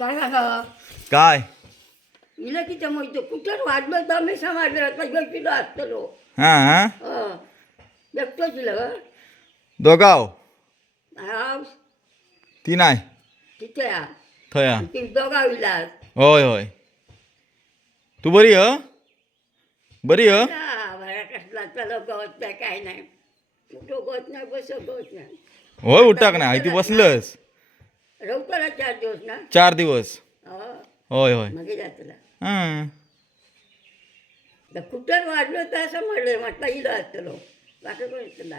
काय सांगा काय? हिला किती माहिती कुठं वाजलं तर मी समाजला कसं किलो असतलो हां हां? एकटो तिला ग दोगाव हाव ती नाही. तिथे या. थया ती दोघा विलास होय होय. तू बरी ह? बरी ह? बरा कसला चलो गवत नाही काय नाही. कुठं गवत नाही बस गवत नाही. होय उठाक नाही? ती बसलंस. रवताला चार दिवस ना? चार दिवस. हो. होय होय. मग जातला हां. तर कुठं वाजलं तर असं म्हणलं म्हटलं इलं असतलो बाकी कोण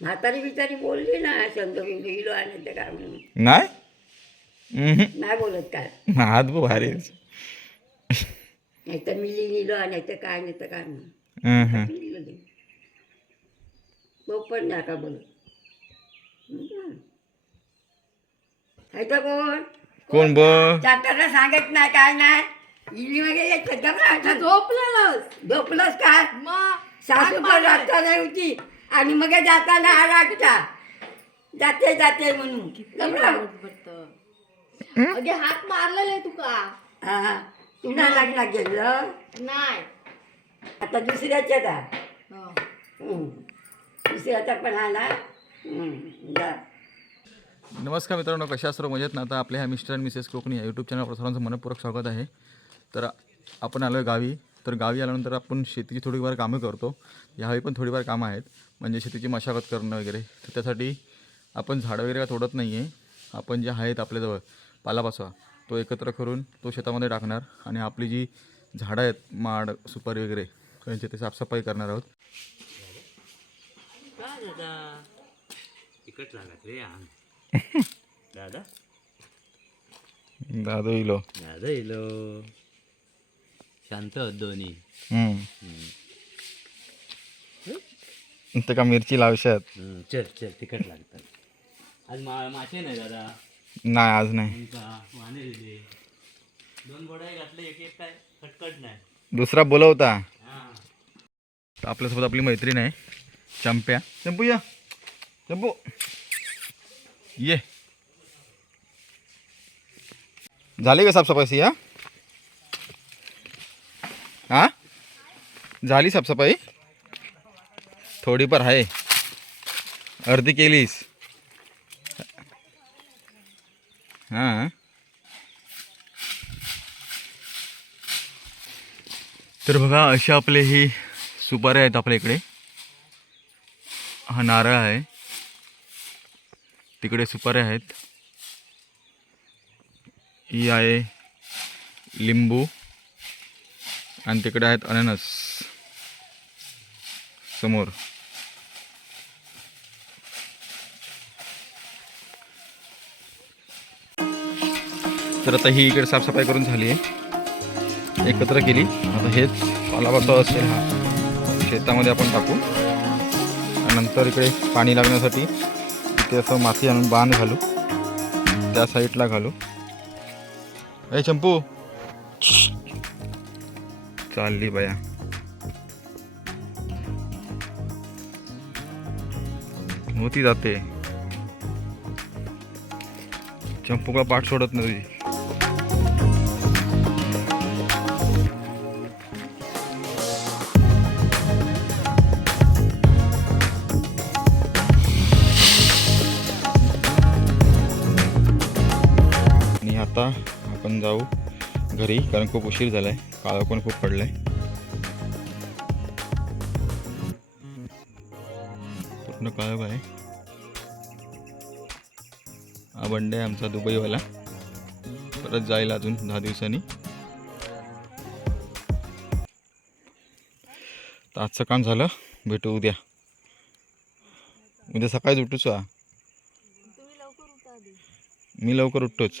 म्हातारी बिचारी बोलली ना शंख बिंग इलो आणि ते काय म्हणून. नाही. नाही बोलत काय. हात भारी नाही तर मिली लिहिलो नाही तर काय नाही तर काय म्हणून. लिहिलं ते. तो पण नाही का बोलत. हं. कोण? कोण जाताना सांगत नाही काय नाही. इली वगैरे येतात का बरं? काय मग? सासू पण रास्ता नाही होती. आणि मग जाताना हा रागता जाते जाते म्हणून. अगे हात मारलेले तुका हा तू नाही लागला गेलं नाही. आता दुसऱ्याच्या का हो. हं. दुसऱ्याचा पण आला. हं. जा. नमस्कार मित्रांनो कशा सर्व मजेत ना? आता आपल्या ह्या मिस्टर अँड मिसेस कोकणी या यूट्यूब चॅनलवर सर्वांचं मनपूर्वक स्वागत आहे. तर आपण आलो आहे गावी. तर गावी आल्यानंतर आपण शेतीची थोडीफार कामं करतो. यावेळी पण थोडीफार कामं आहेत. म्हणजे शेतीची मशागत करणं वगैरे. तर त्यासाठी आपण झाडं वगैरे काय तोडत नाही आहे आपण जे आहेत आपल्याजवळ पालापाचवा तो एकत्र करून तो शेतामध्ये टाकणार आणि आपली जी झाडं आहेत माड सुपारी वगैरे त्यांची ते साफसफाई करणार आहोत. दादा दादा इलो दादा येलो शांत दोन्ही का मिरची लावशात चल चल तिकट लागतात आज मा मासे नाही दादा नाही आज नाही का माने दिले दोन बोडाई घातले एक एक काय खटखट नाही दुसरा बोलवता आपल्यासोबत आपली मैत्रीण आहे चंप्या चंपू या चंपू ये. झाली का साफसफाई हा हा? झाली साफसफाई? थोडीफार आहे. अर्धी केलीस. हां. तर बघा असे आपले ही सुपारे आहेत आपल्या इकडे. हा नारळ आहे. तिकडे सुपाऱ्या आहेत. ही आहे लिंबू. आणि तिकडे आहेत अननस. समोर. तर आता ही इकडे साफसफाई करून झाली आहे. एकत्र केली. आता हेच पालापाचवा असेल हा. शेतामध्ये आपण टाकू. आणि नंतर इकडे पाणी लागण्यासाठी इथे असं माती आणून बांध घालू. त्या साईडला घालू. ए चंपू चालली बाया. होती जाते. चंपू का पाठ सोडत नाही. तुझी आता आपण जाऊ घरी कारण खूप उशीर झालाय. काळं पण खूप पडलंय. पूर्ण काळं आहे हा बंडे आहे आमचा दुबईवाला. परत जाईल अजून दहा दिवसांनी. तर आजचं काम झालं. भेटू उद्या. उद्या सकाळीच उठूच मी लवकर उठतोच.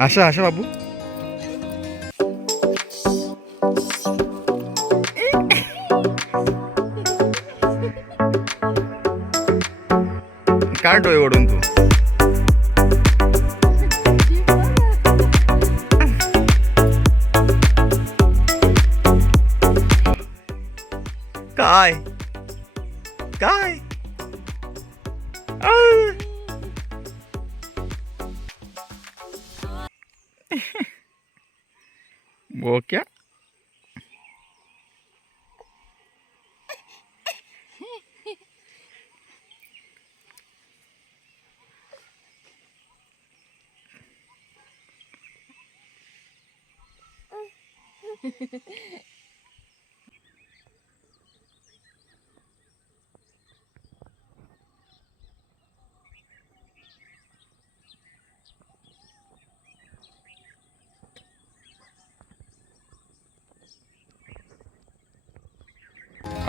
आशा आशा बाबू काय डोळे ओढून तू काय काय ಓಕೆ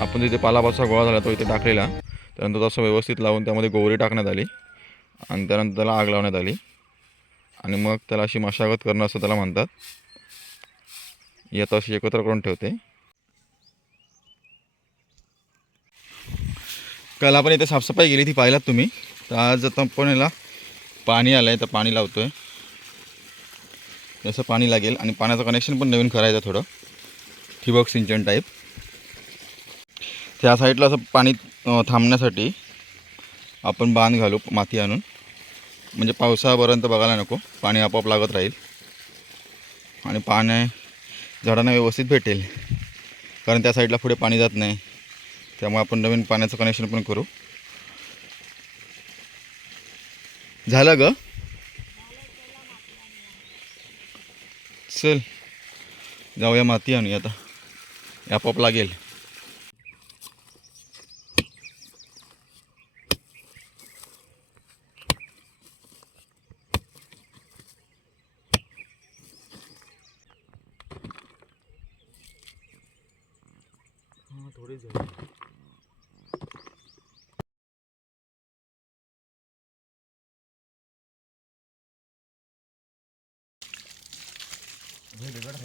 आपण जिथे पालापाचा गोळा झाला तो इथे टाकलेला. त्यानंतर तसं व्यवस्थित लावून त्यामध्ये गोवरी टाकण्यात आली. आणि त्यानंतर त्याला आग लावण्यात आली. आणि मग त्याला अशी मशागत करणं असं त्याला म्हणतात. यात अशी एकत्र करून ठेवते. काल आपण इथे साफसफाई केली ती पाहिलात तुम्ही. तर आज आता याला पाणी आलं आहे तर पाणी लावतो आहे जसं पाणी लागेल आणि पाण्याचं कनेक्शन पण नवीन करायचं थोडं. ठिबक सिंचन टाईप त्या साईडला असं पाणी थांबण्यासाठी आपण बांध घालू माती आणून. म्हणजे पावसापर्यंत बघायला नको पाणी आपोआप लागत राहील. आणि पाणी झाडांना व्यवस्थित भेटेल कारण त्या साईडला पुढे पाणी जात नाही. त्यामुळे आपण नवीन पाण्याचं कनेक्शन पण करू. झालं ग? चल जाऊया माती आणूया आता. आपोआप लागेल.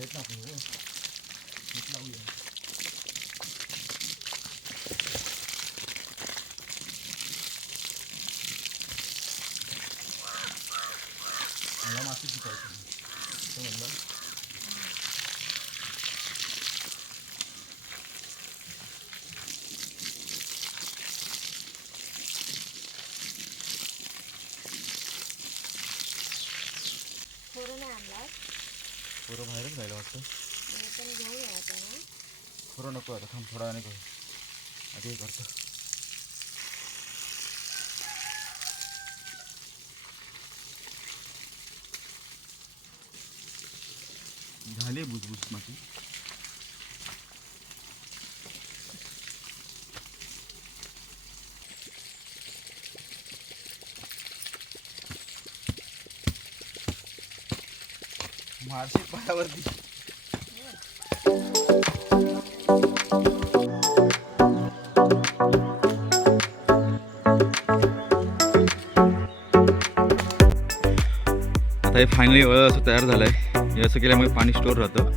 Kahit na पुरं बाहेरच जायला वाटतं पुरं नको आता थांब थोडा वेळाने करू आधी हे झाली बुजबुज माती मारशी पायावरती. आता हे फायनली असं तयार झालं आहे हे असं केल्यामुळे पाणी स्टोर राहतं.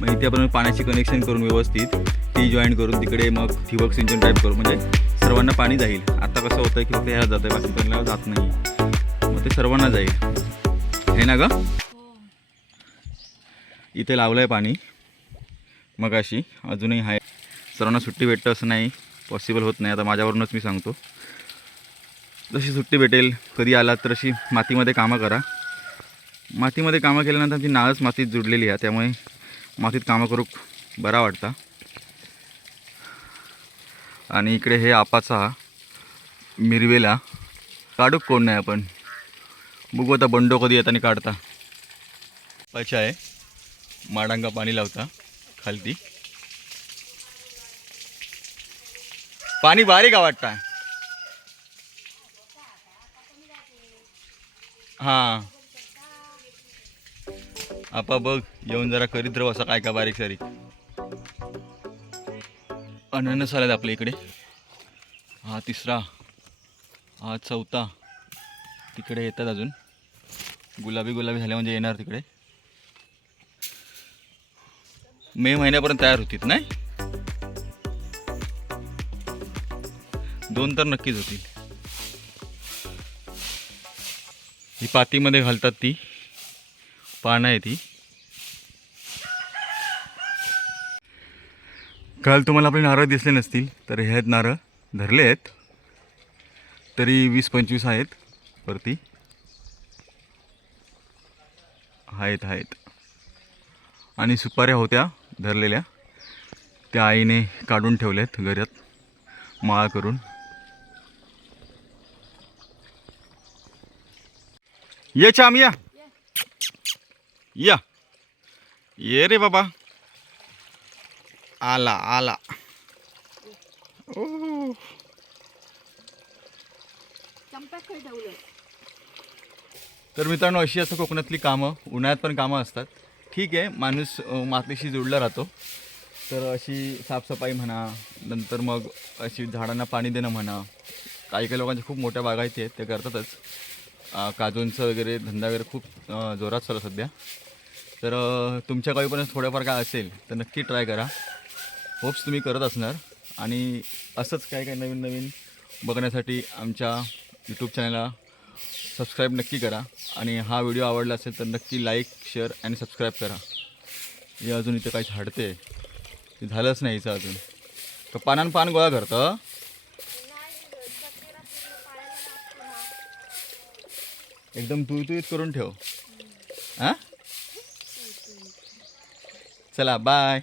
मग इथे आपण पाण्याची कनेक्शन करून व्यवस्थित ती जॉईन करून तिकडे मग ठिबक सिंचन टाईप करू म्हणजे सर्वांना पाणी जाईल. आता कसं होतं की फक्त ह्याला जातं बाकी कोणाला जात नाही. मग ते सर्वांना जाईल. हे ना ग? इथे लावलं आहे पाणी. मग अशी अजूनही आहे. सर्वांना सुट्टी भेटतं असं नाही. पॉसिबल होत नाही. आता माझ्यावरूनच मी सांगतो. जशी सुट्टी भेटेल कधी आलात तर अशी मातीमध्ये कामं करा. मातीमध्ये कामं केल्यानंतर ती नाळच मातीत जुडलेली आहे त्यामुळे मातीत कामं करू बरा वाटता. आणि इकडे हे आपाचा मिरवेला काढूक कोण नाही आपण. बघू आता बंडो कधी येताना काढता. अच्छा आहे. माडांगा पाणी लावता खालती. पाणी बारीक आहे वाटतं. हां. आपा बघ येऊन जरा करीत राहू असं काय का बारीक सारीक. अननस आल्यात आपल्या इकडे. हा तिसरा. हा चौथा. तिकडे येतात अजून. गुलाबी गुलाबी झाले म्हणजे येणार तिकडे. मे महिन्यापर्यंत तयार होतील नाही? दोन तर नक्कीच होतील. ही पातीमध्ये घालतात ती. पानं आहे ती. काल तुम्हाला आपले नारळ दिसले नसतील तर हे आहेत नारळ धरले आहेत. तरी वीस पंचवीस आहेत वरती. आहेत आहेत. आणि सुपाऱ्या होत्या. धरलेल्या. त्या आईने काढून ठेवल्यात घरात. माळ करून. ये चाम या. या. ये रे बाबा. आला आला. ओ तर मित्रांनो अशी असं कोकणातली कामं उन्हाळ्यात पण कामं असतात. ठीक आहे माणूस मातीशी जोडला राहतो. तर अशी साफसफाई म्हणा नंतर मग अशी झाडांना पाणी देणं म्हणा काही काही लोकांच्या खूप मोठ्या बागायती आहेत ते करतातच. काजूंचं वगैरे धंदा वगैरे खूप जोरात चालू सध्या. तर तुमच्या गावी पण थोडंफार काय असेल तर नक्की ट्राय करा. होप्स तुम्ही करत असणार. आणि असंच काय काय नवीन नवीन बघण्यासाठी आमच्या यूट्यूब चॅनलला सबस्क्राईब नक्की करा आणि हा व्हिडिओ आवडला असेल तर नक्की लाईक शेअर आणि सबस्क्राईब करा. हे अजून इथं काही झाडते. ते झालंच नाही हिचं अजून. तर पानान पान गोळा करतं. एकदम तुळतुळीत करून ठेव. हां? चला बाय